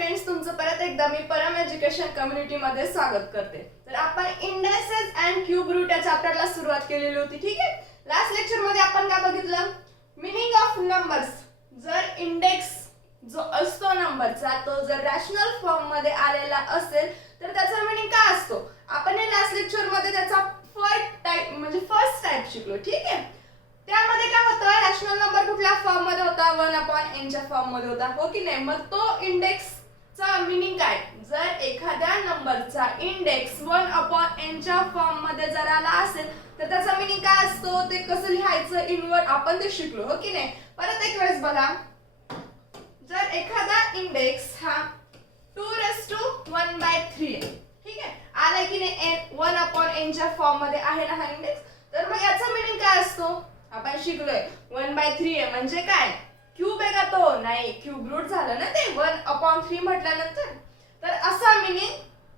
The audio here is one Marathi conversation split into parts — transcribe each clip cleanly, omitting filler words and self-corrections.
फ्रेंड्स, तुमचं परत एकदा मी परम एज्युकेशन कम्युनिटी मध्ये स्वागत करते। तर आपण इंडेक्सेस अँड क्यूब रूट या चॅप्टरला सुरुवात केलेली होती। ठीक आहे, लास्ट लेक्चर मध्ये आपण काय बघितलं? Meaning of numbers. जर इंडेक्स जो असतो नंबरचा तो जर रॅशनल फॉर्म मध्ये आलेला असेल तर त्याचा मीनिंग काय असतो? आपण हे लास्ट लेक्चर मध्ये त्याचा फर्स्ट टाइप शिकलो। ठीक आहे, त्यामध्ये काय होतं? रॅशनल नंबर कुठल्या फॉर्म मध्ये होता? 1/n च्या फॉर्म मध्ये होता, हो की नाही? मग तो इंडेक्स चा मीनिंग काय? जर एखाद्या नंबरचा इंडेक्स 1/n च्या फॉर्म मध्ये जर आला असेल तर त्याचा मीनिंग काय असतो? ते कसं लिहायचं इनवर्ड आपण ते शिकलो, हो की नाही? परत एक वेळेस बघा, जर एखादा इंडेक्स हा 2⁻⁴ आहे, ठीक आहे, आला की नाही 1/n च्या फॉर्म मध्ये आहे ना हा इंडेक्स, तर मग याचा मीनिंग काय असतो? आपण शिकलोय 1/3 आहे म्हणजे काय? क्यूब आहे का तो? नाही, क्यूब रूट झालं ना ते 1/3 म्हटल्यानंतर। तर असा मीनिंग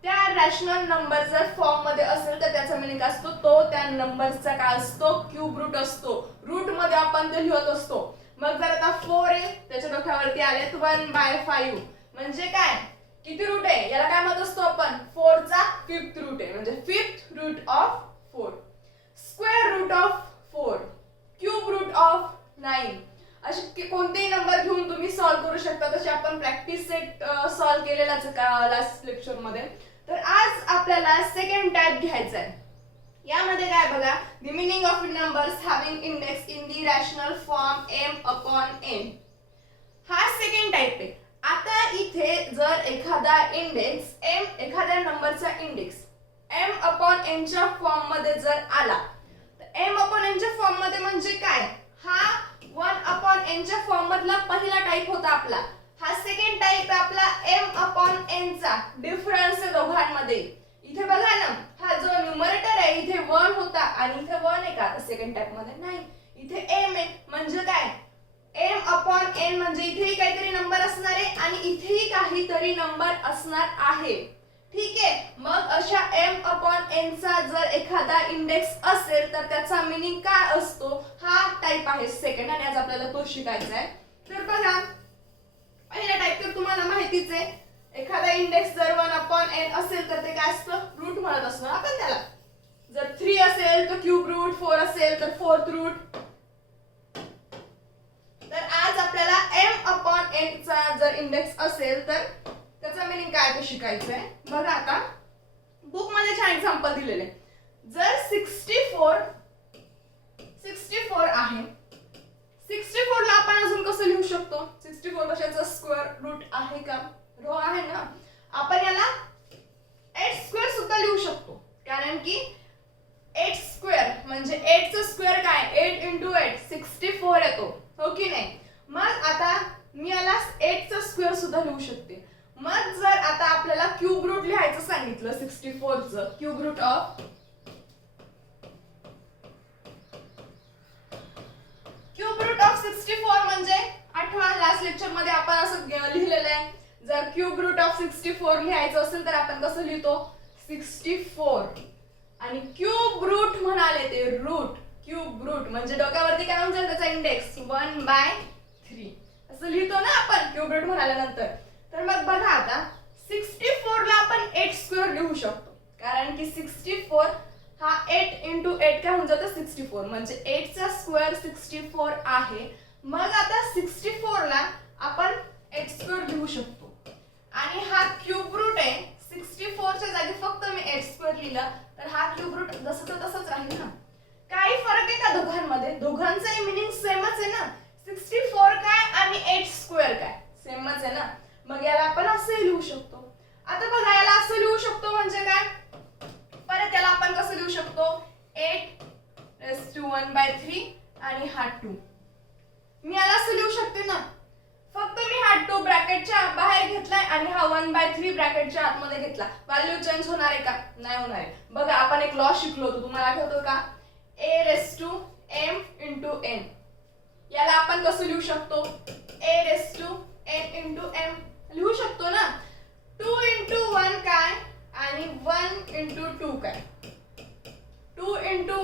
त्या रॅशनल नंबर जर फॉर्म मध्ये असेल तर त्याचा मीनिंग असतो तो त्या नंबरचा काय असतो? क्यूब रूट असतो। रूट मध्ये आपण ते लिहत असतो। मग जर आता 4 आहे त्याच्या डोक्यावरती आले 1/5 म्हणजे काय? किती रूट आहे याला काय म्हणत असतो आपण? 4 चा 5th रूट आहे म्हणजे 5th root of 4, square root of 4, cube root of 9। असे कोणतेही नंबर घेऊन तुम्ही सॉल्व करू शकता। तसे आपण प्रॅक्टिस सेट सॉल्व केलेलाच लास्ट लेक्चर मध्ये। तर आज आपल्याला सेकंड टाइप घ्यायचा आहे। यामध्ये काय बघा, the meaning of numbers having index in the rational form m/n। हा सेकंड टाइप आहे। आता इथे जर एखादा इंडेक्स एखाद्या नंबरचा इंडेक्स m/n च्या फॉर्म मध्ये जर आला, m/n च्या फॉर्म मध्ये म्हणजे काय? हा 1/n च्या फॉर्म मधला पहिला टाइप होता आपला। हा सेकंड टाइप आहे आपला m/n चा। डिफरन्स आहे दोघांमध्ये। इथे बघा ना, हा जो न्यूमरेटर आहे इथे 1 होता आणि इथे 1 आहे का सेकंड टाइप मध्ये? नाही, इथे m आहे म्हणजे काय? m/n म्हणजे इथेही काहीतरी नंबर असणार आहे आणि इथेही काहीतरी नंबर असणार आहे। ठीक आहे, मग अशा m/n चा जर एखादा इंडेक्स असेल तर त्याचा मीनिंग काय असतो? हा टाइप आहे सेकंड आणि आज आपल्याला तो शिकायचा आहे। तर बघा, पहिला टाइप तर तुम्हाला माहितीच आहे। एखादा इंडेक्स जर 1/n असेल तर ते काय असतं? रूट म्हणत असतो आपण त्याला। जर 3 असेल तर क्यूब रूट, 4 असेल तर 4th रूट। तर आज आपल्याला m/n चा जर इंडेक्स असेल तर त्याचा मीनिंग काय ते शिकायचं आहे। बघा, आता बुक मध्ये छान एक्झाम्पल दिलेले। जर 64 आहे, 64 ला आपण अजून कसं लिहू शकतो? 64 कशाचा स्क्वेअर रूट आहे का? रो आहे ना। आपण याला 8² सुद्धा लिहू शकतो, कारण की 8² म्हणजे 8 चा स्क्वेअर काय? 8 × 8 64 येतो, हो की नाही? मग आता मी याला 8 चा स्क्वेअर सुद्धा लिहू शकते। मग जर आता आपल्याला क्यूब रूट लिहायचं सांगितलं 64 चं, cube root of cube root of 64 म्हणजे आठवा लास्ट लेक्चर मध्ये आपण असं लिहिलेलं आहे। जर क्यूब रूट ऑफ 64 लिहायचं असेल तर आपण कसं लिहितो? 64 आणि क्यूब रूट म्हणाले ते रूट, क्यूब रूट म्हणजे डोक्यावरती काय म्हणतात? त्याचा इंडेक्स 1/3 असं लिहितो ना आपण क्यूब रूट म्हणाल्यानंतर। तर मग बघा, आता 64 ला आपण 8² लिहू शकतो, कारण की 64 हा 8 × 8 काय होऊन जातं? 64 म्हणजे 8 चा स्क्वेअर 64 आहे। मग आता 64 ला आपण 8² लिहू शकतो आणि हा क्यूब रूट आहे। 64 च्या जागी फक्त मी 8² लिहिलं तर हा क्यूब रूट जसंचा तसंच राहील ना। काही फरक आहे का दोघांमध्ये? दोघांचाही मीनिंग सेमच आहे ना। 64 काय आणि 8² काय? सेमच आहे ना। मग याला आपण असं लिहू शकतो। आता बघा, याला असं लिहू शकतो म्हणजे काय? परत याला आपण कसं लिहू शकतो? 8⁻⁴ आणि हा 2। मी याला असं लिहू शकते ना, फक्त मी हा 2 ब्रॅकेटच्या बाहेर घेतलाय आणि हा 1/3 ब्रॅकेटच्या आतमध्ये घेतला। व्हॅल्यू चेंज होणार आहे का? नाही होणार आहे। बघा, आपण एक लॉ शिकलो होतो, तुम्हाला आठवतो का? a⁻m × n। याला आपण कसं लिहू शकतो? a⁻n × m लिहू शकतो ना। 2 × 1 काय आणि 1 × 2 काय? 2 ×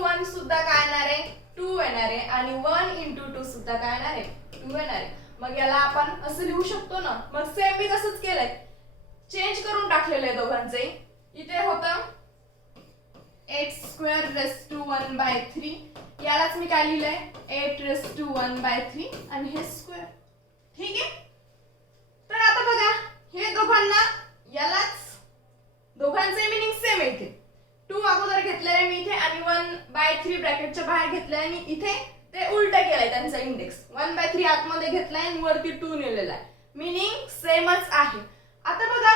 1 सुद्धा काय येणार आहे? 2 येणार आहे आणि 1 × 2 सुद्धा काय येणार आहे? 2 येणार आहे। मग याला आपण असं लिहू शकतो ना। मग सेम मी तसंच केलंय, चेंज करून टाकलेलं आहे दोघांचे. इथे होतं 8 स्क्वेअर रेस टू 1/3, यालाच मी काय लिहिलंय 8 रेस टू 1/3 आणि हे स्क्वेअर. ठीक आहे. तर आता बघा हे दोघांना यालाच दोघांचे मिनिंग सेम येते. 2 अगोदर घेतलेले मी इथे आणि 1/3 ब्रॅकेटच्या बाहेर घेतलंय आणि इथे ते उलट केलंय त्यांचा इंडेक्स. 1/3 आतमध्ये घेतलाय आणि वरती 2 लिहिलेला आहे. मिनिंग सेमच आहे. आता बघा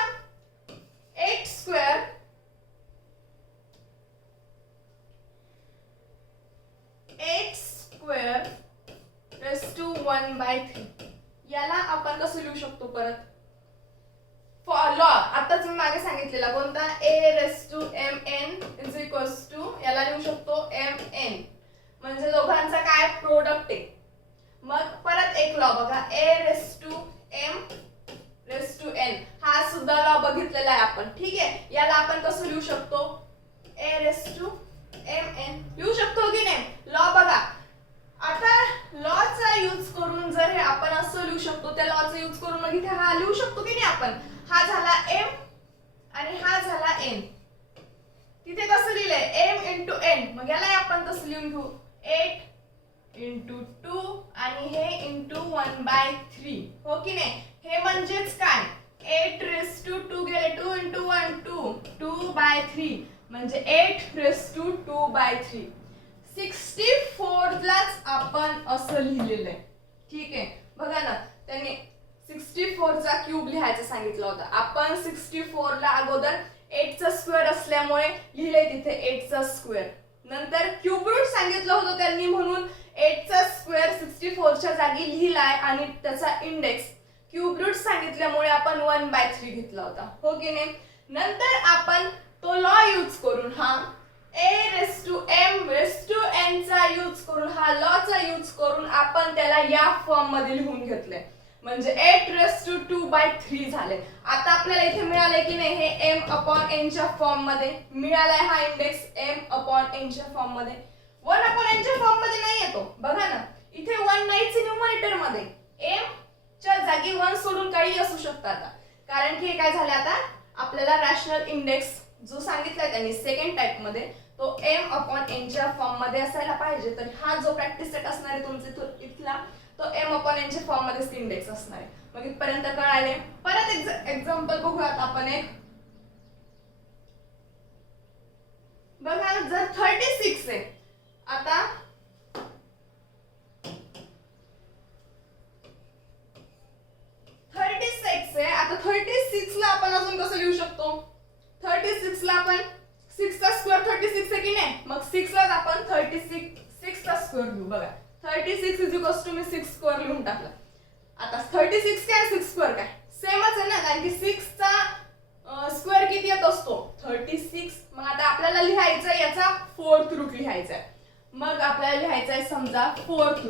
8 स्क्वेअर रेस टू 1/3 याला आपण कसं लिहू शकतो परत लॉ आताच मी मागे सांगितलेला कोणता a raise to mn is equals to याला लिहू शकतो mn म्हणजे दोघांचा काय प्रोडक्ट आहे. मग परत एक लॉ बघा a raise to m raise to n हा सुद्धा लॉ बघितलेला आहे आपण. ठीक आहे. याला आपण कसं लिहू शकतो a रेस टू mn लिहू शकतो की नाही. लॉ बघा आता लॉचा यूज करून जर हे आपण असं लिहू शकतो त्या लॉचा यूज करून मग इथे हा लिहू शकतो की नाही आपण. हा झाला m आणि हा झाला n. तिथे कसं लिहिलंय m इंटू n मग याला आपण कसं लिहून घेऊ 8 इंटू 2 आणि हे इंटू 1/3 हो की नाही. हे म्हणजेच काय 8 रेस टू 2 गेले 2 इंटू 1 2/3 म्हणजे 8 रेस टू 2/3. 64 लाच आपण असं लिहिलेलं आहे. ठीक आहे. बघा ना त्यांनी 64 चा क्यूब लिहायचं सांगितलं होतं. आपण 64 ला अगोदर 8 चा स्क्वेअर असल्यामुळे लिहिले तिथे 8 चा स्क्वेअर. नंतर क्यूब रूट सांगितलं होतं त्यांनी म्हणून 8 चा स्क्वेअर 64 च्या जागी लिहिलाय आणि त्याचा इंडेक्स क्यूब रूट सांगितल्यामुळे आपण 1/3 घेतला होता हो की नाही. नंतर आपण तो लॉ यूज करून हा a raise to m raise to n चा यूज करून हा लॉ चा यूज करून आपण त्याला या फॉर्म मध्ये लिहून घेतलंय म्हणजे 8 रेस टू 2/3 झाले. आता आपल्याला इथे मिळाले की नाही हे m अपॉन n च्या फॉर्म मध्ये मिळालाय. हा इंडेक्स m अपॉन n च्या फॉर्म मध्ये 1 अपॉन n च्या फॉर्म मध्ये नाही येतो. बघा ना इथे 1 नाहीच न्यूमरेटर मध्ये m च्या जागी 1 सोडून काही असू शकतात कारण की हे काय झालं आता आपल्याला रॅशनल इंडेक्स जो सांगितलाय त्यांनी सेकंड टाइप मध्ये तो m अपॉन n च्या फॉर्म मध्ये असायला पाहिजे. तर हा जो प्रॅक्टिस सेट असणार आहे तुमचा इथला तो m अपॉन n च्या फॉर्म मध्ये इंडेक्स असणार आहे. मग इथपर्यंत कळाले. परत एक्झाम्पल बघूयात आपण एक. बघा जर 36 आहे आता 36 आहे. आता 36 ला आपण अजून कसं लिहू शकतो 36 ला आपण 6 चा स्क्वेअर 36 आहे की नाही. मग 6 लाच आपण 36 चा स्क्वेअर लिहू. बघा 36 इज इक्वल्स टू मी 6 स्क्वेअर लिहून टाकला. आता 36 काय 6 स्क्वेअर काय सेमच आहे ना कारण की 6 चा स्क्वेअर किती येत असतो 36. मग आता आपल्याला लिहायचं याचा 4th रूट लिहायचा आहे. मग आपल्याला लिहायचं आहे समजा 4th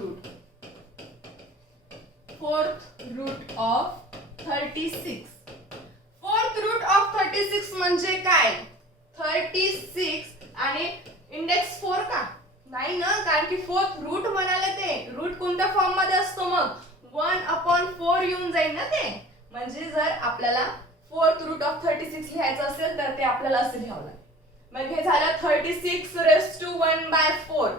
route of 36. 4th route of 36 म्हणजे काय 36 आणि इंडेक्स 4 का नाही ना कारण की 4th रूट म्हणाले ते रूट कोणत्या फॉर्म मध्ये असतो मग 1/4 येऊन जाईल ना ते. म्हणजे जर आपल्याला 4th रूट ऑफ 36 लिहायचं असेल तर ते आपल्याला असं लिहावं लागेल. मग हे झालं 36 रेस टू 1/4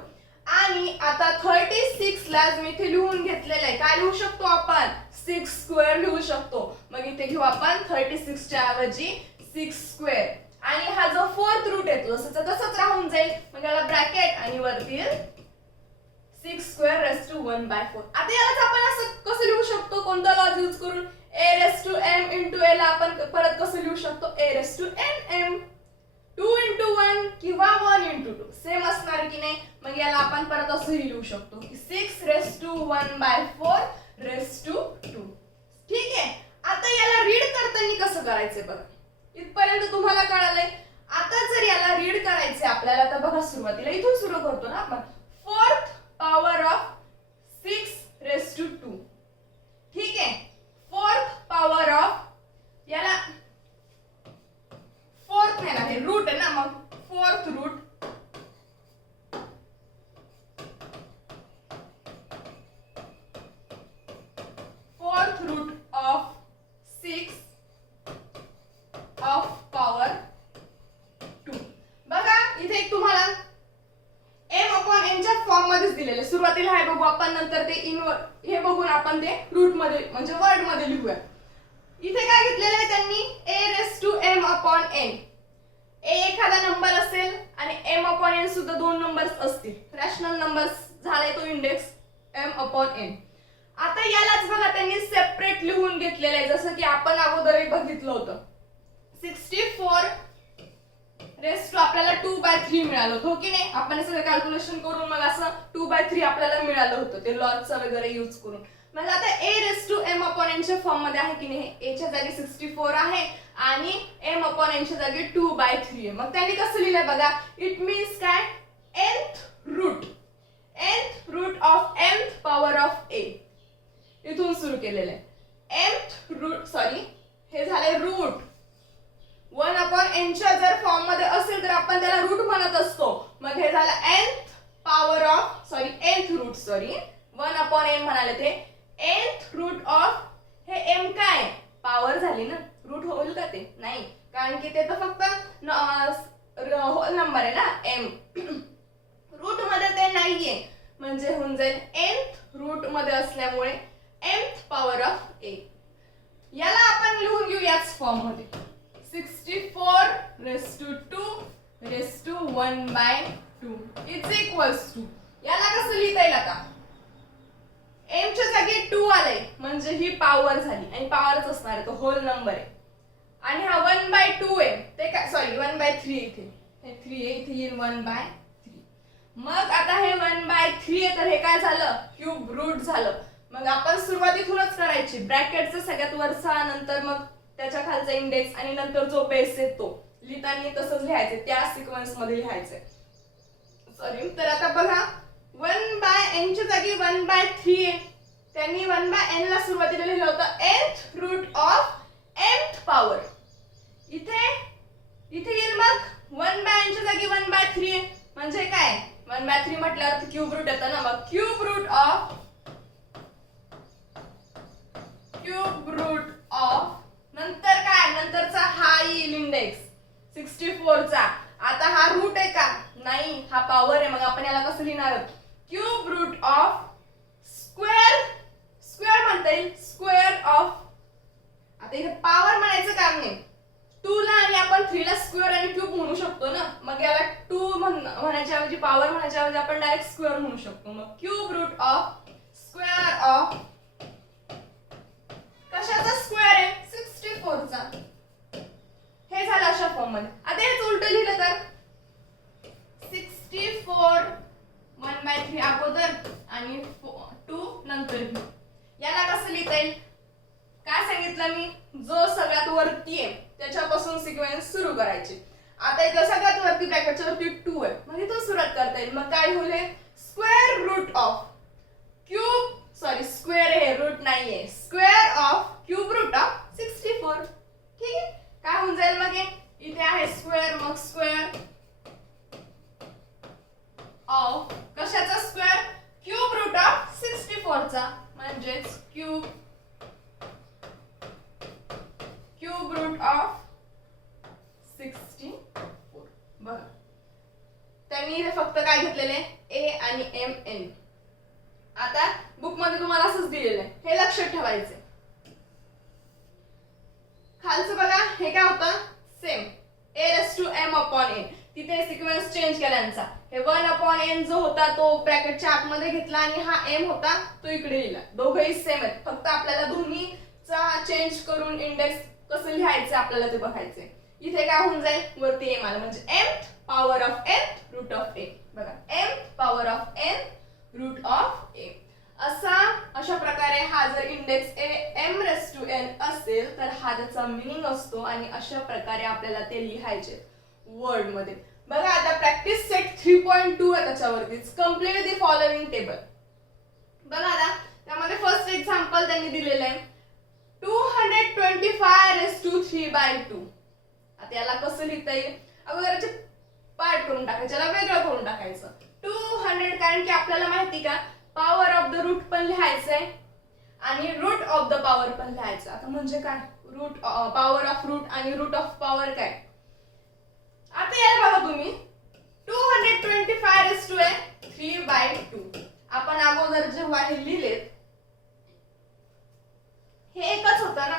आणि आता 36 ला मी इथे लिहून घेतलेलं आहे. काय लिहू शकतो आपण 6 स्क्वेअर लिहू शकतो. मग इथे घेऊ आपण 36 च्या ऐवजी 6 स्क्वेअर आणि हा जो 4th रूट येतो तसंच राहून जाईल. मग याला ब्रॅकेट आणि वरती 6 स्क्वेअर रेस टू 1/4. आता यालाच आपण असं कसं लिहू शकतो कोणता लॉ यूज करून a raise to m into a ला आपण परत कसं लिहू शकतो a raise to nm 2 into 1 किंवा 1 इंटू 2 सेम असणार की नाही. मग याला आपण परत असंही लिहू शकतो की 6 रेस टू 1/4 रेस टू 2. ठीक आहे. आता याला रीड करताना कसं करायचंय बघा इथपर्यंत तुम्हाला कळालंय. आता जर याला रीड करायचंय आपल्याला तर बघा सुरुवातीला इथून सुरू करतो ना आपण 4th power of 6 race to 2. ठीक आहे. 4th पॉवर ऑफ याला 4th नाही ना हे रूट आहे ना मग 4th रूट ऑफ 6 एन. ए एखादा नंबर असेल आणि एम अपॉन एन सुद्धा दोन नंबर्स असतील, रॅशनल नंबर्स झालाय तो इंडेक्स एम अपॉन एन. आता यालाच बघा त्यांनी सेपरेट लिहून घेतलेलं आहे, जसं की आपण अगोदरही बघितलं होतं. 64 रेस टू आपल्याला 2/3 मिळालं होतं, हो की नाही? आपण हे सगळं कॅल्क्युलेशन करून मग असं 2/3 आपल्याला मिळालं होतं ते लॉजचं वगैरे यूज करून. मग आता a raise to m upon n च्या फॉर्म मध्ये आहे की नाही? a च्या जागी 64 आहे आणि m अपॉन n च्या जागी 2/3 आहे. मग त्यांनी कसं लिहिलंय बघा, इट मीन्स काय, nth root of mth power of a. इथून सुरू केलेलं आहे. mth रूट, सॉरी हे झाले रूट 1 अपॉन n च्या जर फॉर्म मध्ये असेल तर आपण त्याला रूट म्हणत असतो. मग हे झालं nth power of, sorry nth root, sorry 1 upon n म्हणाले ते nth रूट ऑफ, हे m काय पॉवर झाली ना, रूट होईल का ते? नाही, कारण की ते तर फक्त होल नंबर आहे ना m. रूट मध्ये ते नाहीये, म्हणजे होऊन जाईल nth रूट मध्ये असल्यामुळे mth पॉवर ऑफ a. याला आपण लिहून घेऊ याच फॉर्म मध्ये, 64 raise to 2 raise to 1/2 is equals to, याला कसं लिहिता येईल आता, m च्या जागी 2 आले म्हणजे ही पॉवर झाली आणि पॉवरच असणार आहे, तो होल नंबर आहे. आणि हा 1/2 आहे, ते काय, सॉरी 1/3 इथे, हे 3 आहे, इथे येईल 1/3. मग आता हे 1/3 आहे तर हे काय झालं, क्यूब रूट झालं. मग आपण सुरुवातीतूनच करायची, ब्रॅकेटचं सगळ्यात वरचा, नंतर मग त्याच्या खालचा इंडेक्स आणि नंतर जो बेस आहे तो लिहिताना तसंच लिहायचे, त्या सिक्वेन्स मध्ये लिहायचे. सॉरी, तर आता बघा 1/n च्या जागी 1/3 आहे, त्यांनी 1/n ला सुरुवातीला लिहिलं होतं nth root of mth power. इथे येईल मग 1/n च्या जागी 1/3 आहे म्हणजे काय, 1/3 म्हटल्यावर क्यूब रूट येतं ना, मग क्यूब रूट ऑफ नंतर काय, नंतरचा हा येईल इंडेक्स 64 चा. आता हा रूट आहे का, नाही, हा पॉवर आहे. मग आपण याला कसं लिहिणार, क्यूब रूट ऑफ स्क्वेअर म्हणता येईल, स्क्वेअर ऑफ. आता इथे पॉवर म्हणायचं काम नाही, 2 ला आणि आपण 3 ला स्क्वेअर आणि क्यूब म्हणू शकतो ना, मग याला 2 म्हणायच्या ऐवजी, पॉवर म्हणायच्या ऐवजी आपण डायरेक्ट स्क्वेअर म्हणू शकतो. मग cube root of square of, कशाचा स्क्वेअर आहे, 64 चा. हे झालं अशा फॉर्म मध्ये. आता हेच उलट लिहिलं तर 64 1/3 अगोदर आणि 2 नंतर. याला कसं लिहिता येईल, काय सांगितलं मी, जो सगळ्यात वरती आहे त्याच्यापासून सिक्वेन्स सुरू करायची. आता इथं सगळ्यात वरती ब्रॅकेटच्या वरती 2 आहे, मग इथून सुरुवात करता येईल. मग काय होईल, square root of cube, sorry square आहे, रूट नाहीये, square of cube root of 64. ठीक आहे, काय होऊन जाईल मग, इथे आहे स्क्वेअर, मग स्क्वेअर ऑफ कशाचा स्क्वेअर, क्यूब रूट ऑफ 64 चा, म्हणजेच क्यूब रूट ऑफ 64. बघा त्यांनी हे फक्त काय घेतलेले, a आणि m n. आता बुक मध्ये तुम्हाला असंच दिलेलं आहे, हे लक्षात ठेवायचं. खालचं बघा, हे काय होतं, same a raise to m upon n. तिथे सिक्वेन्स चेंज केल्यांचा, हे 1 अपॉन n जो होता तो ब्रॅकेटच्या आतमध्ये घेतला आणि हा m होता तो इकडे लिहिला. दोघेही सेम आहेत, फक्त आपल्याला दोन्हीचा चेंज करून इंडेक्स कसं लिहायचं आपल्याला ते बघायचंय. इथे काय होऊन जाईल, वरती m आलं म्हणजे mth power of n root of a. बघा mth power of n root of a. अशा प्रकारे हा जर index m raise to n असेल तर हा त्याचा मीनिंग असतो आणि अशा प्रकारे आपल्याला ते लिहायचे वर्ड मध्ये. बघा आता प्रॅक्टिस सेट 3.2 आहे त्याच्यावरतीच, कंप्लीट द फॉलोइंग टेबल. बघा आता त्यामध्ये फर्स्ट एक्झाम्पल त्यांनी दिलेलं आहे 225 रेस टू 3/2. आता याला कसं लिहिता येईल, अगोदरचे पार्ट करून टाकायचं, याला वेगळं करून टाकायचं. 200 कारण की आपल्याला माहिती का पॉवर ऑफ द रूट पण लिहायचंय आणि रूट ऑफ द पॉवर पण लिहायचं. आता म्हणजे काय, रूट पॉवर ऑफ रूट आणि रूट ऑफ पॉवर काय. आता याला बघा तुम्ही 225 रेस टू 3/2. आपण अगोदर जेव्हा हे लिहिलेत हे एकच होतं ना,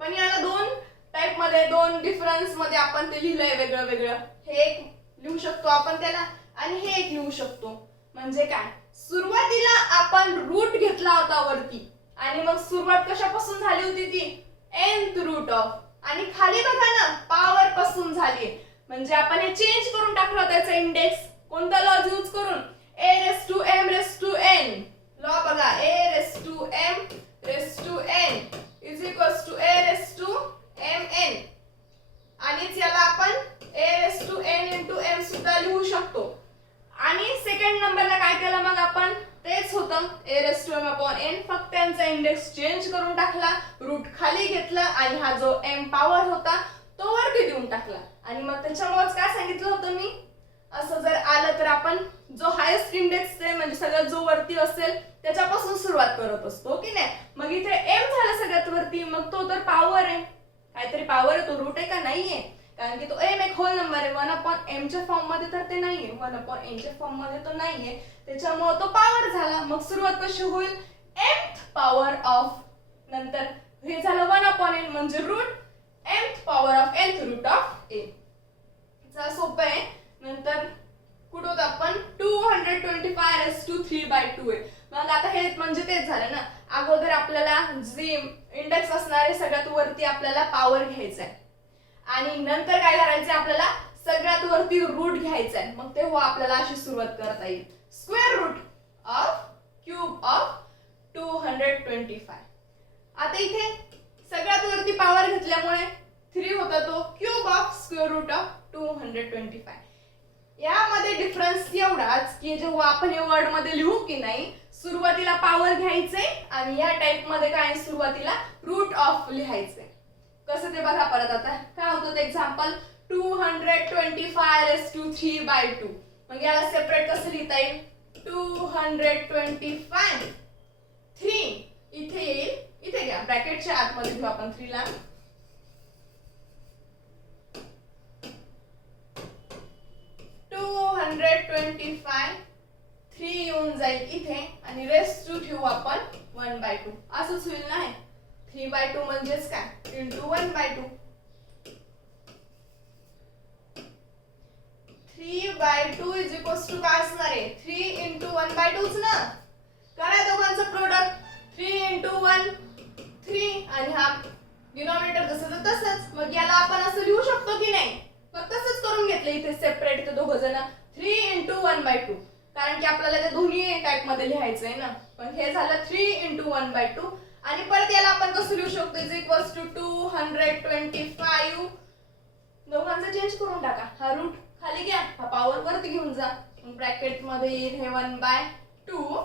पण याला दोन टाइप मध्ये दोन दोन डिफरन्स मध्ये आपण ते लिहिलंय वेगळं वेगळं. हे एक लिहू शकतो आपण त्याला आणि हे एक लिहू शकतो. म्हणजे काय, सुरुवातीला आपण रूट घेतला होता वरती आणि मग सुरुवात कशापासून झाली होती ती nth रूट ऑफ, आणि खाली बघा ना पॉवर पासून झाली. म्हणजे आपण हे चेंज करून टाकलं त्याचा इंडेक्स कोणता लॉ यूज करून, a raise to m raise to n law बघा, a raise to m raise to n is equals to a raise to mn, आणि याला आपण a raise to n into m सुद्धा लिहू शकतो. आणि सेकंड नंबरला काय केलं मग आपण, तेच होतं a raise to m upon n, फक्त त्यांचा इंडेक्स चेंज करून टाकला, रूट खाली घेतला आणि हा जो m पॉवर होता तो वरती देऊन टाकला. आणि मग त्याच्यामुळेच काय सांगितलं होतं मी, असं जर आलं तर आपण जो हायेस्ट इंडेक्स आहे म्हणजे सगळ्यात जो वरती असेल त्याच्यापासून सुरुवात करत असतो की नाही. मग इथे m झाला सगळ्यात वरती, मग तो तर पॉवर आहे, काहीतरी पॉवर आहे, तो रूट आहे का नाहीये, कारण की तो m एक होल नंबर आहे. 1 अपॉन m च्या फॉर्म मध्ये तर ते नाहीये, 1 अपॉन n च्या फॉर्म मध्ये तो नाहीये, त्याच्यामुळे तो पॉवर झाला. मग सुरुवात कशी होईल, mth पॉवर ऑफ, नंतर हे झालं 1 अपॉन n म्हणजे root mth power of nth root of a. चला सोपं आहे. नंतर कुठं होतं आपण, 225 रेस टू 3/2 आहे. मग आता हे म्हणजे तेच झालं ना, अगोदर आपल्याला जे इंडेक्स असणार आहे सगळ्यात वरती आपल्याला पॉवर घ्यायचा आहे आणि नंतर काय करायचं, आपल्याला सगळ्यात वरती रूट घ्यायचा आहे. मग तेव्हा आपल्याला अशी सुरुवात करता येईल, square root of cube of 225. आता इथे सगळ्यात वरती पॉवर घेतल्यामुळे 3 होता, तो cube of square root of 225. यामध्ये डिफरन्स एवढाच की जेव्हा आपण हे वर्ड मध्ये लिहू की नाही, सुरुवातीला पॉवर घ्यायचे आणि या टाइप मध्ये काय सुरुवातीला रूट ऑफ लिहायचे. कसं ते बघा परत. आता काय होतं ते एक्झाम्पल, 225 रेस टू 3/2. मग याला सेपरेट कसं लिहिता येईल, 225 3 इथे येईल, इथे घ्या ब्रॅकेटच्या आतमध्ये घेऊ आपण 3 ला, 225 3 येऊन जाईल इथे आणि रेस टू ठेवू आपण 1/2. असंच होईल ना, 3/2 म्हणजेच काय इंटू 1/2. 3/2 इज इक्वल्स टू काय असणार आहे, 3 इंटू 1/2च ना. करा दोघांचं प्रोडक्ट, 3 इंटू 1 3 आणि हा डिनॉमिनेटर जसं तसंच. मग याला आपण असं लिहू शकतो की नाही, मग तसंच करून घेतलं इथे सेपरेट ते दोघं जण, 3 इंटू 1/2, कारण की आपल्याला ते दोन्ही टाइप मध्ये लिहायचंय ना. पण हे झालं 3 इंटू 1/2 आणि परत याला आपण कसं लिहू शकतो, इज इक्वल्स टू 225. दोघांचं चेंज करून टाका, हा रूट खाली घ्या, हा पॉवर वरती घेऊन जा, ब्रॅकेट मध्ये येईल हे 1/2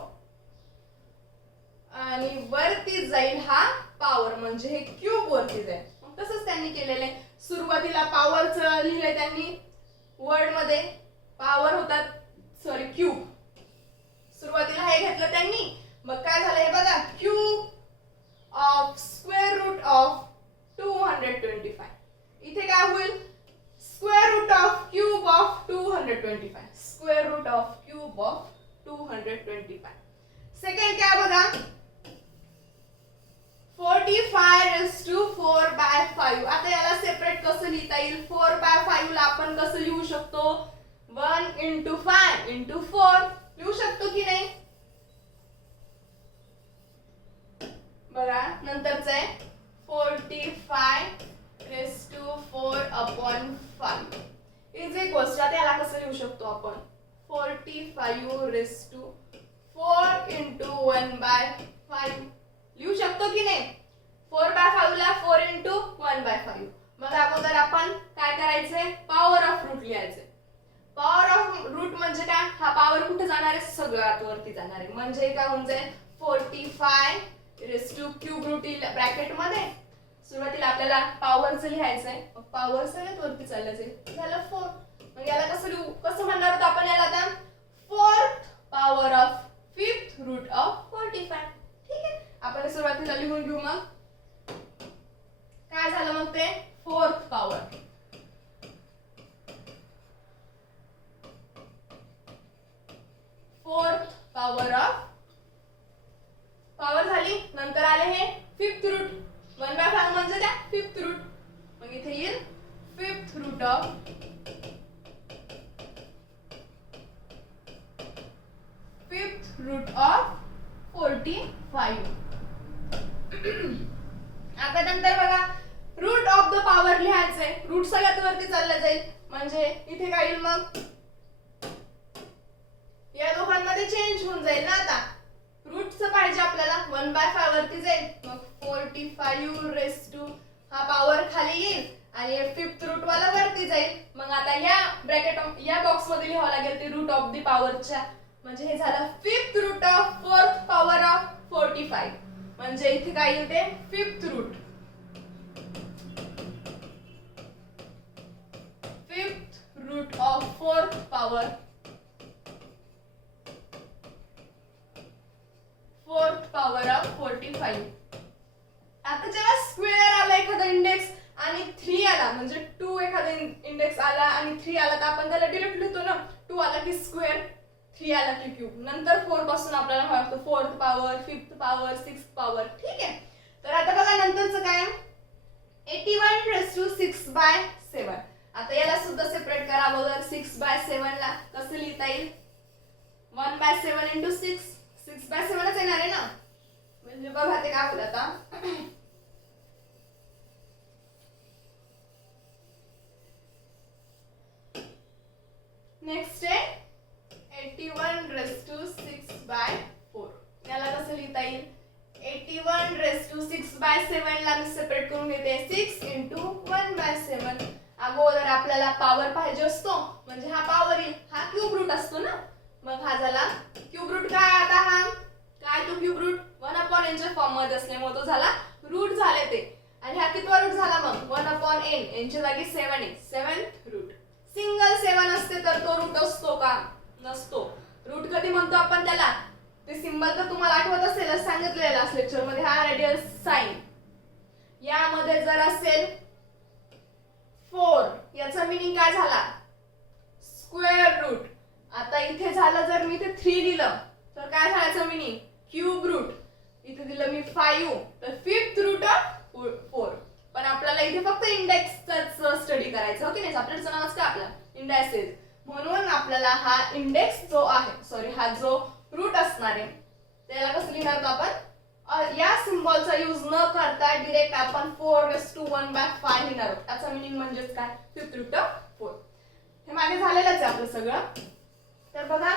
आणि वरती जाईल हा पॉवर, म्हणजे हे क्यूब वरती जाईल. मग तसंच त्यांनी केलेलं आहे. सुरुवातीला पॉवरचं लिहिलंय त्यांनी वर्ड मध्ये, पॉवर होतात सॉरी क्यूब, सुरुवातीला हे घेतलं त्यांनी. मग काय झालं हे बघा, cube of square root of 225. इथे काय होईल, square root of cube of 225, square root of cube of 225. Second काय बघा, 45 रेस टू 4/5. आता याला सेपरेट कसं लिहिता येईल, 4/5 ला आपण कसं लिहू शकतो, 1 इंटू 5 इंटू 4 लिहू शकतो की नाही. बघा नंतरच आहे 45 रेस टू 4/5 इज इक्वल्स, आता याला कसं लिहू शकतो आपण, 45 रेस टू 4 इंटू 1/5 लिहू शकतो की नाही. 4/5 ला 4 इंटू 1/5. मग अगोदर आपण काय करायचंय, पॉवर ऑफ रूट लिहायचे. पॉवर ऑफ रूट म्हणजे काय, हा पॉवर कुठे जाणार आहे, सगळ्यात वरती जाणार आहे. म्हणजे काय होऊन जाईल, 45 raise to cube root bracket मध्ये सुरुवातीला आपल्याला पॉवरचं लिहायचंय, मग पॉवर सगळ्यात वरती चाललं जाईल, झालं 4. मग याला कसं लिहू, कसं म्हणणार होतं आपण याला, आता 4th power of 5th root of 45. ठीक आहे, आपण सुरुवातीला लिहून घेऊ. मग काय झालं, मग ते 4th power, 4th power of power झाली. नंतर आले हे 5th रूट, 1/5 म्हणजे काय 5th रूट. मग इथे येईल आता नंतर बघा रूट ऑफ द पॉवर लिहायचंय. रूट सगळ्यात वरती चाललं जाईल म्हणजे इथे काय येईल मग या दोघांमध्ये चेंज होऊन जाईल ना. आता रूटचं पाहिजे आपल्याला 1/5 वरती जाईल मग 45 रेस टू हा पॉवर खाली येईल आणि फिफ्थ रूट वाला वरती जाईल. मग आता या ब्रॅकेट या बॉक्स मध्ये लिहावं लागेल ते रूट ऑफ द पॉवरच्या म्हणजे हे झालं fifth root of fourth power of 45 म्हणजे इथे काय येईल ते fifth root of fourth power of 45. आता जेव्हा स्क्वेअर आला एखादा इंडेक्स आणि 3 आला म्हणजे 2 एखादा इंडेक्स आला आणि 3 आला तर आपण त्याला डायरेक्ट लिहितो ना. 2 आला की स्क्वेअर 3 आला की क्यूब. नंतर 4 पासून आपल्याला माहिती fourth power fifth power sixth power. ठीक आहे. तर आता बघा नंतरचं काय 81 रेस टू 6/7. आता याला सुद्धा सेपरेट करा. अगोदर 6/7 ला कसं लिहिता येईल 1/7 into 6 6/7च येणार आहे ना. म्हणजे बघा ते काय होईल आता नेक्स्ट आहे 81 रेस टू 6/4. याला कसं लिहिता येईल 81 रेस टू 6/7 ला मी सेपरेट करून घेते 6 into 1/7. अगोदर आपल्याला पॉवर पाहिजे असतो म्हणजे हा पॉवर येईल हा क्यूब रूट असतो ना. मग हा झाला क्यूब रूट. काय आता हा काय तो क्यूब रूट 1/n च्या फॉर्म मध्ये असल्यामुळे तो झाला रूट झाले ते. आणि हा कितवा रूट झाला मग 1/n n च्या जागी 7 आहे 7th रूट. सिंगल 7 असते तर तो रूट असतो का नसतो. रूट कधी म्हणतो आपण त्याला ते सिंबल तर तुम्हाला आठवत असेल सांगितलेलं असल्या लेक्चर मध्ये हा रेडियल साइन. यामध्ये जर असेल 4 याचा मीनिंग काय झाला स्क्वेअर रूट. आता इथे झालं जर मी इथे 3 दिलं तर काय झाल्याचं मीनिंग क्यूब रूट. इथे दिलं मी 5 तर फिफ्थ रूट ऑफ 4. पण आपल्याला इथे फक्त इंडेक्सचा स्टडी करायचं ओके नाही. आपल्याला नावच काय आपला इंडेक्सेस म्हणून आपल्याला हा इंडेक्स जो आहे सॉरी हा जो रूट असणार आहे त्याला कसं लिहिणार आपण या सिम्बॉलचा यूज न करता डायरेक्ट आपण 4/1/5 लिहिणार आहोत. त्याचा मीनिंग म्हणजेच काय फिफ्थ रूट ऑफ 4. हे मागे झालेलंच आहे आपलं सगळं. तर बघा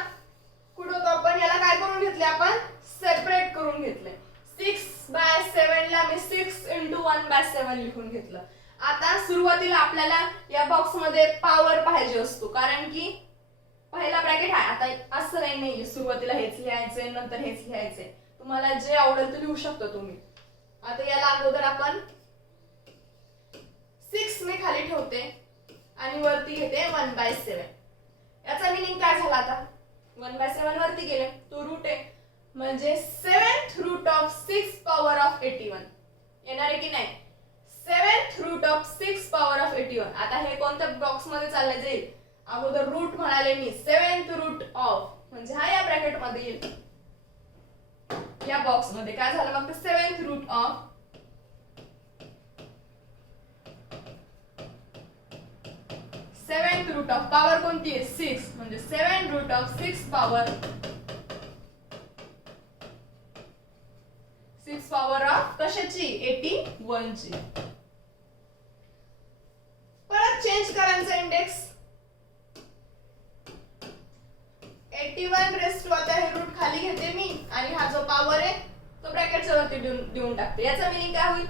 कुठं होतो आपण याला काय करून घेतले आपण सेपरेट करून घेतले. 6/7 ला मी 6 into 1/7 लिहून घेतलं. आता सुरुवातीला आपल्याला या बॉक्स मध्ये पॉवर पाहिजे असतो कारण की पहिला ब्रॅकेट आहे. आता असं नाही सुरुवातीला हेच लिहायचंय नंतर हेच लिहायचंय. तुम्हाला जे आवडेल ते लिहू शकता तुम्ही. आता याला अगोदर आपण 6 मी खाली ठेवते आणि वरती घेते 1/7. याचा मीनिंग काय झाला आता 1/7 वरती गेले तो रूट आहे म्हणजे 7th root of 6 power of 81 येणार आहे की नाही 7th root of 6 power of 81. आता हे कोणत्या बॉक्स मध्ये चाललं जाईल अगोदर रूट म्हणाले मी 7th रूट ऑफ म्हणजे हा या ब्रॅकेट मध्ये येईल. या बॉक्स मध्ये काय झालं मग 7th root of 7th root of power कोणती आहे 6 म्हणजे 7 रूट ऑफ 6 पॉवर ऑफ कशाची 81 ची. परत चेंज करायचं इंडेक्स 81 रेस टू आता हे रूट खाली घेते मी आणि हा जो पॉवर आहे तो ब्रॅकेटच्या वरती देऊन टाकते. याचा मीनिंग काय होईल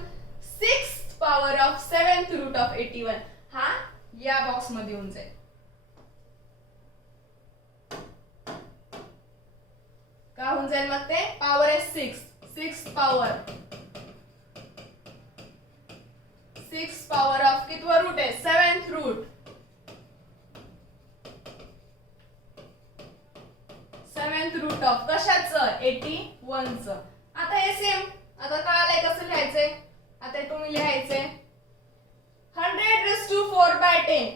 6th power of 7th root of 81 हा या बॉक्स मध्ये येऊन जाईल. काय होऊन जाईल मग ते पॉवर आहे 6 पॉवर 6 पॉवर ऑफ कितवा रूट आहे 7th route 7th root of कशाचं 81 चं. आता हे सेम आता कळालंय कसं लिहायचंय. आता तुम्ही लिहायचंय 100 रेस टू 4/10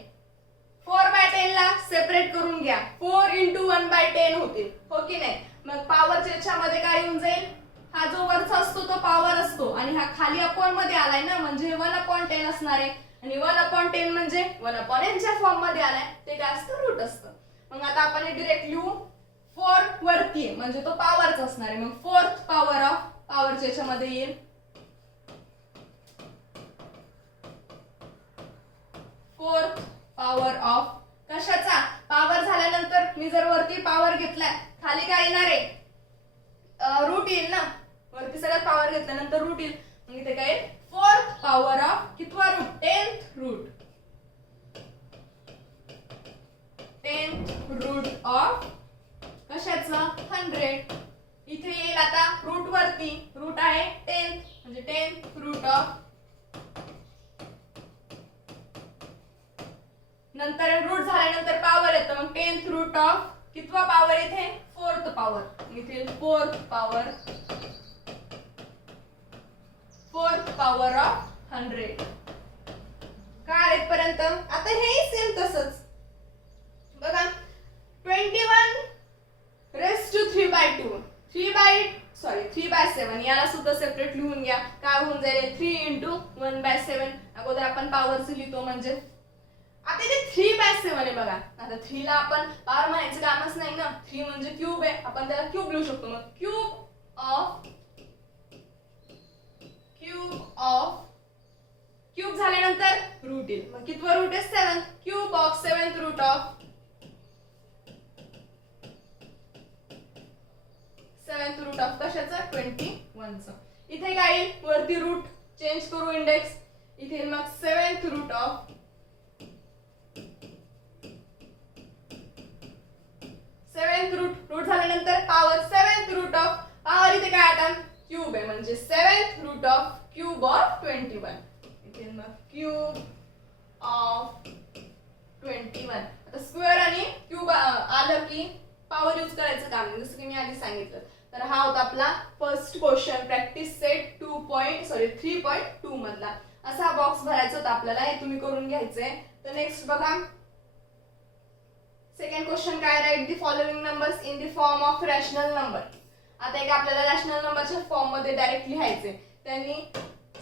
4/10 ला सेपरेट करून घ्या 4 into 1/10 होतील हो की नाही. मग पॉवरच्या याच्यामध्ये काय येऊन जाईल हा जो वरचा असतो तो पॉवर असतो आणि हा खाली अपॉन मध्ये आलाय ना म्हणजे 1/10 असणार आहे आणि 1/10 म्हणजे 1/n च्या फॉर्म मध्ये आलाय ते काय असतं रूट असतं. मग आता आपण डायरेक्ट लिहू 4 वरती आहे म्हणजे तो पॉवरचा असणार आहे. मग 4th पॉवर ऑफ पॉवरच्या याच्यामध्ये येईल पॉवर ऑफ कशाचा पॉवर झाल्यानंतर मी जर वरती पॉवर घेतला खाली काय येणार आहे रूट येईल ना वरती सगळ्यात पॉवर घेतल्यानंतर रूट येईल मग इथे काय येईल फोर्थ पॉवर ऑफ कितवा रूट टेन्थ रूट ऑफ कशाचं 100 इथे येईल आता रूट वरती रूट आहे 10 म्हणजे 10th रूट ऑफ नंतर रूट झाल्यानंतर पॉवर येतं मग 10th रूट ऑफ कितवा पॉवर इथे फोर्थ पॉवर इथे फोर्थ पॉवर ऑफ 100 काय इथपर्यंत आता हेही सेम तसंच बघा 21 रेस टू 3/2 3/7 याला सुद्धा सेपरेट लिहून घ्या काय होऊन जाईल 3 × 1/7 अगोदर आपण पॉवरच लिहितो म्हणजे आता इथे 3/7 आहे बघा आता 3 ला आपण पॉवर म्हणायचं कामच नाही ना 3 म्हणजे क्यूब आहे आपण त्याला क्यूब लिहू शकतो मग क्यूब झाल्यानंतर रूट येईल मग कितवा रूट आहे 7 cube of 7th root of 7th root of कशाचं 21 चं इथे काय येईल वरती रूट चेंज करू इंडेक्स इथे मग 7th root of 7th root झाल्यानंतर power 7th root of power इथे काय आता क्यूब आहे म्हणजे 7th root of cube of 21 इथे मग क्यूब ऑफ 21 आता स्क्वेअर आणि क्यूब आलं की पॉवर यूज करायचं काम नाही जसं की मी आधी सांगितलं तर हा होता आपला फर्स्ट क्वेश्चन प्रॅक्टिस सेट 3.2 मधला असा बॉक्स भरायचा होता आपल्याला हे तुम्ही करून घ्यायचंय तर नेक्स्ट बघा सेकंड क्वेश्चन काय write the following numbers in the form of rational number आता एक आपल्याला रॅशनल नंबरच्या फॉर्म मध्ये डायरेक्ट लिहायचे त्यांनी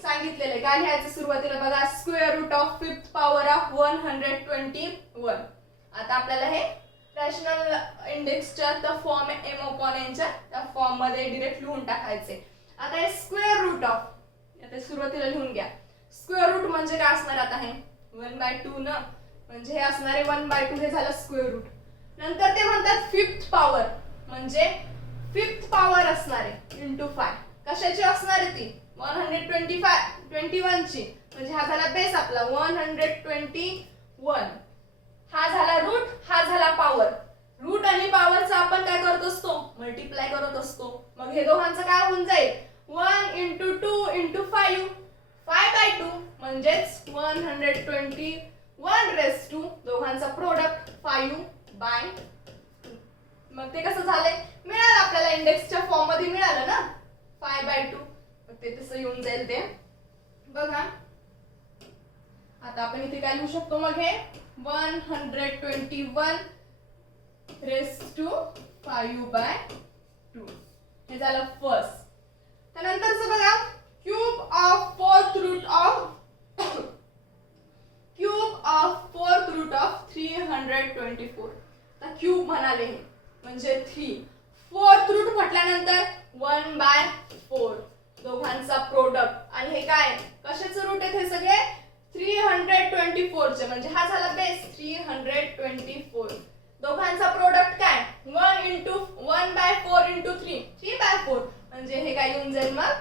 सांगितलेले काय लिहायचं सुरुवातीला बघा square root of 5th power of 121 आता आपल्याला हे रॅशनल इंडेक्सच्या त्या फॉर्म m/nच्या त्या फॉर्म मध्ये डायरेक्ट लिहून टाकायचे आता हे स्क्वेअर रूट ऑफ आता सुरुवातीला लिहून घ्या स्क्वेअर रूट म्हणजे काय असणार आता हे 1/2 ना म्हणजे हे असणार आहे 1/2 हे झालं स्क्वेअर रूट नंतर ते म्हणतात 5th पॉवर म्हणजे 5th पॉवर असणार आहे * 5 कशाची असणार आहे ती 121 ची म्हणजे हा झाला बेस आपला 121 हा झाला रूट हा झाला पॉवर रूट आणि पॉवरचा आपण काय करत असतो मल्टिप्लाय करत असतो मग हे दोघांचं काय होऊन जाईल 1 * 2 * 5 5/2 म्हणजेच 121 रेस टू दोघांचा प्रोडक्ट 5/2 मग ते कसं झालंय मिळालं आपल्याला इंडेक्सच्या फॉर्म मध्ये मिळालं ना 5/2 मग ते तसं येऊन जाईल ते बघा आता आपण इथे काय लिहू शकतो मग हे 121 रेस टू 5/2 हे झालं फर्स्ट त्यानंतरचं बघा cube of 4th route of 324 आता क्यूब म्हणाले हे म्हणजे 3 4th रूट म्हटल्यानंतर 1/4 दोघांचा प्रोडक्ट आणि हे काय कशाचं रूट आहेत हे सगळे 324 चे म्हणजे हा झाला बेस 324 दोघांचा प्रोडक्ट काय 1/4 * 3/4 म्हणजे हे काय येऊन जाईल मग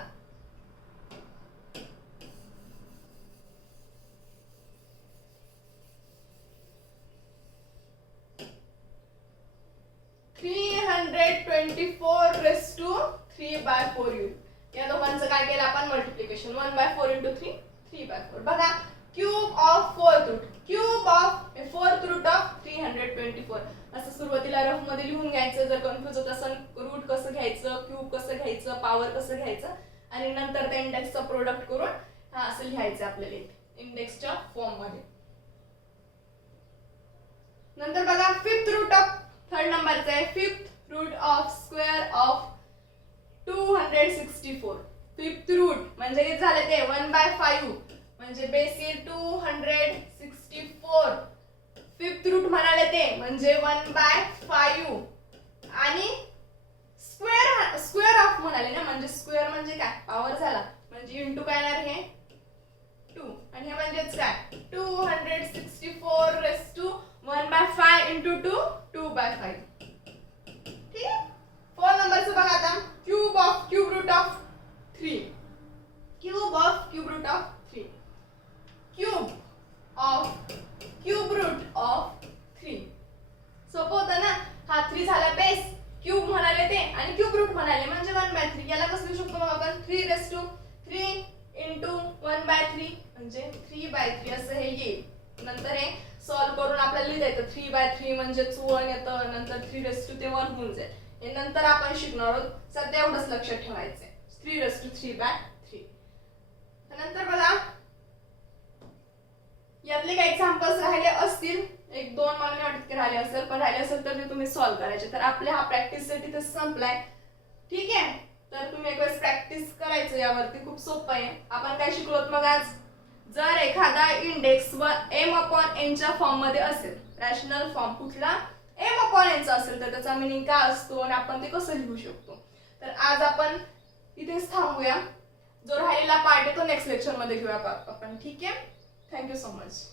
324 रेस टू 3/4 येईल या दोघांचं काय केलं आपण मल्टिप्लिकेशन 1/4 * 3/4 बघा cube of 4th route of 324 असं सुरुवातीला रफ मध्ये लिहून घ्यायचं जर कन्फ्युज होत असेल रूट कसं घ्यायचं क्यूब कसं घ्यायचं पॉवर कसं घ्यायचं आणि नंतर त्या इंडेक्सचा प्रोडक्ट करून हा असं लिहायचं आपल्याला इंडेक्सच्या फॉर्म मध्ये नंतर बघा 5th रूट ऑफ थर्ड नंबरचा आहे 5th root of square of 264 5th root म्हणजे किती झाले ते 1/5 म्हणजे बेस येईल 264 5th रूट म्हणाले ते म्हणजे 1/5 आणि स्क्वेअर ऑफ म्हणाले ना म्हणजे स्क्वेअर म्हणजे काय पॉवर झाला म्हणजे इंटू काय येणार हे 2 आणि हे म्हणजेच काय 264 रेस टू इंटू 2 2/5. ठीक आहे. 4 नंबरचं बघा आता. Cube root of 3. Cube root of 3. Cube root of 3. सोपं होतं ना. हा 3 झाला बेस, क्यूब म्हणाले ते आणि क्यूब रूट म्हणाले म्हणजे 1/3. याला कसं लिहू शकतो मग आपण 3 इंटू 1/3 म्हणजे 3/3 असं हे येईल. नंतर हे सॉल्व करून आपल्याला लिहिता येतं 3/3 म्हणजेच 1 येतं, नंतर 3 ते 1 होऊन जाईल. हे नंतर आपण शिकणार आहोत. सध्या एवढंच लक्षात ठेवायचंय 3/3/3. नंतर बघा यातले काही एक्झाम्पल्स राहिले असतील, 1-2 मला नाही वाटत की राहिले असेल, पण राहिले असेल तर ते तुम्ही सॉल्व करायचे. तर आपल्या हा प्रॅक्टिस सेट इथे संपलाय. ठीक आहे. तर तुम्ही एक वेळेस प्रॅक्टिस करायचं यावरती. खूप सोपं आहे. आपण काय शिकलोत मग आज? जर एखादा इंडेक्स m/n च्या फॉर्म मध्ये असेल, रॅशनल फॉर्म कुठला m/n चा असेल तर त्याचा मीनिंग काय असतो आणि आपण ते कसं लिहू शकतो. तर आज आपण इथेच थांबूया. जो राहिलेला पार्ट आहे तो नेक्स्ट लेक्चर मध्ये घेऊया आपण. ठीक आहे. Thank you so much.